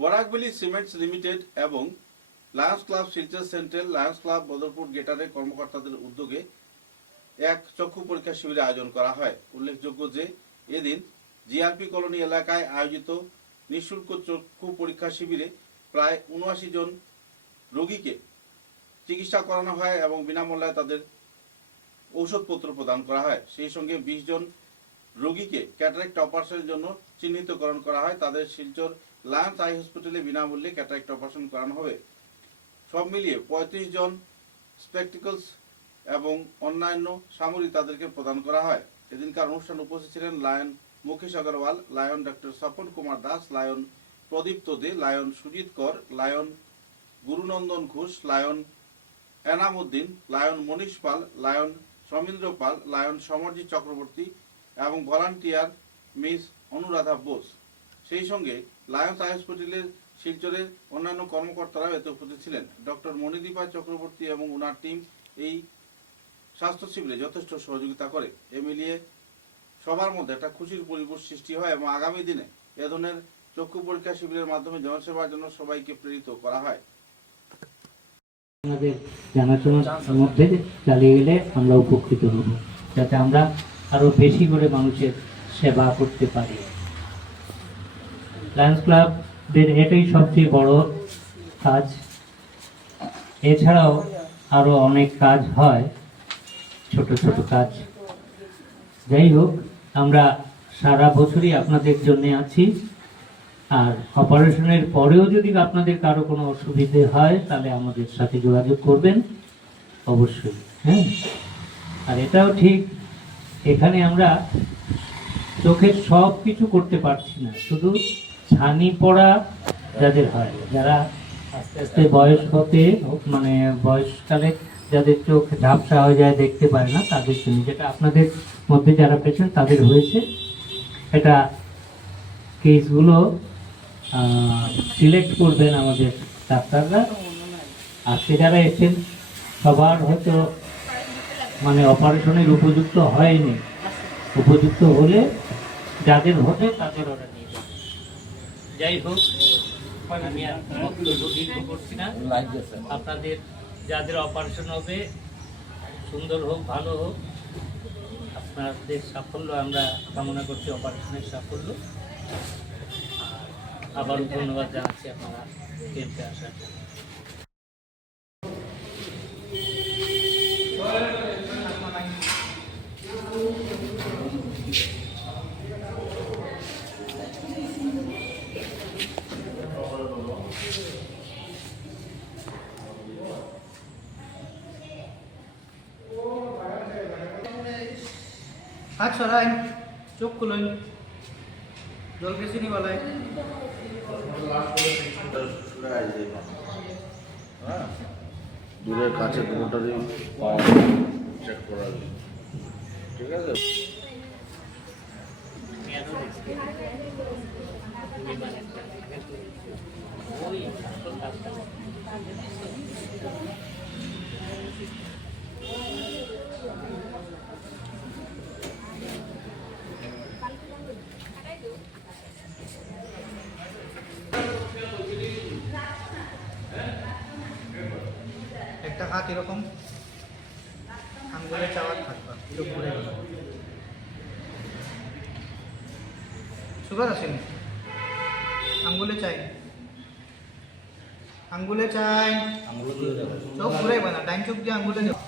বরাকভ্যালি cements limited এবং lions club Silchar central, lions club Badarpur গেটারের কর্মকর্তাদের উদ্যোগে এক চক্ষু পরীক্ষা শিবিরের আয়োজন করা হয়। উল্লেখযোগ্য যে এদিন জিআরপি কলোনি এলাকায় আয়োজিত নিঃশুল্ক চক্ষু পরীক্ষা শিবিরে প্রায় ৭৯ জন রোগীকে চিকিৎসা করানো হয় এবং বিনামূল্যে তাদের ঔষধপত্র প্রদান করা হয়। সেই সঙ্গে ২০ জন রোগীকে ক্যাটারেক্ট অপারেশনের জন্য চিহ্নিতকরণ করা হয়। তাদের শিলচর লায়ন্স আই হসপিটালে বিনামূল্যে ক্যাটারেক্ট অপারেশন করানো হবে। সব মিলিয়ে ৩৫ জন স্পেকটিকলস এবং অন্যান্য সামগ্রী তাদেরকে প্রদান করা হয়। এদিনকার অনুষ্ঠানে উপস্থিত ছিলেন lion Mukesh Agarwal, lion doctor Swapan Kumar Das, lion Pradipta De, lion Sujit Kar, lion Gurunandan Ghosh, lion Enam Uddin, lion Manish Pal, lion Samindra Pal, lion Samarjit Chakraborty এবং ভলান্টিয়ার মিস অনুরাধা বোস। সেই সঙ্গে লায়ন্স আই হসপিটালের শিলচরের অন্যান্য কর্মকর্তারাও এতে উপস্থিত ছিলেন। ডক্টর মণিদীপা চক্রবর্তী এবং ওনার টিম এই স্বাস্থ্য শিবিরে যথেষ্ট সহযোগিতা করে। এ মিলিয়ে সবার মধ্যে একটা খুশির পরিবেশ সৃষ্টি হয় এবং আগামী দিনে এ ধরনের চক্ষু পরীক্ষা শিবিরের মাধ্যমে জনসেবার জন্য সবাইকে প্রেরিত করা হয়। আমাদের জানাশোনার মধ্যে চালিয়ে গেলে আমরা উপকৃত হব, যাতে আমরা আরো বেশি করে মানুষের সেবা করতে পারি। লায়ন্স ক্লাবের এটাই সবচেয়ে বড় কাজ। এছাড়াও আরো অনেক কাজ হয়, ছোট ছোট কাজ। যাই হোক, আমরা সারা বছরই আপনাদের জন্য আছি। আর অপারেশনের পরেও যদি আপনাদের কারো কোনো অসুবিধে হয় তাহলে আমাদের সাথে যোগাযোগ করবেন অবশ্যই। হ্যাঁ, আর এটাও ঠিক, এখানে আমরা চোখের সব কিছু করতে পারছি না, শুধু ছানি পড়া যাদের হয়, যারা আস্তে আস্তে বয়স হতে মানে বয়সকালে যাদের চোখ ঝাপসা হয়ে যায়, দেখতে পারে না, তাদের জন্য, যেটা আপনাদের মধ্যে যারা পেশেন্ট তাদের হয়েছে, এটা কেসগুলো সিলেক্ট করবেন আমাদের ডাক্তাররা। আজকে যারা এসেছেন সবার হয়তো মানে অপারেশনের উপযুক্ত হয়নি, উপযুক্ত হলে যাদের হবে তাদের ওরা নিয়ে যাবে। যাই হোক, আমি আর বক্তব্য দীর্ঘ করছি না। আপনাদের যাদের অপারেশন হবে সুন্দর হোক, ভালো হোক, আপনাদের সাফল্য আমরা কামনা করছি, অপারেশনের সাফল্য। আবারও ধন্যবাদ জানাচ্ছি আপনারা ক্যাম্পে আসার জন্য। हाथ सराइन, चोख खुलन, जल बेसि नहीं वाला है। দূরের কাছে কোনোটারই চেক করা যায়, ঠিক আছে। একটা হাত এরকম আঙ্গুলে চাওয়ার থাকবা, চোখ ঘুরে গেল, সুগার আসেনি, আঙ্গুলে চাই, আঙ্গুলে চাই, চোখ ঘুরে না, ডাইন চোখ দিয়ে আঙ্গুলে যাও।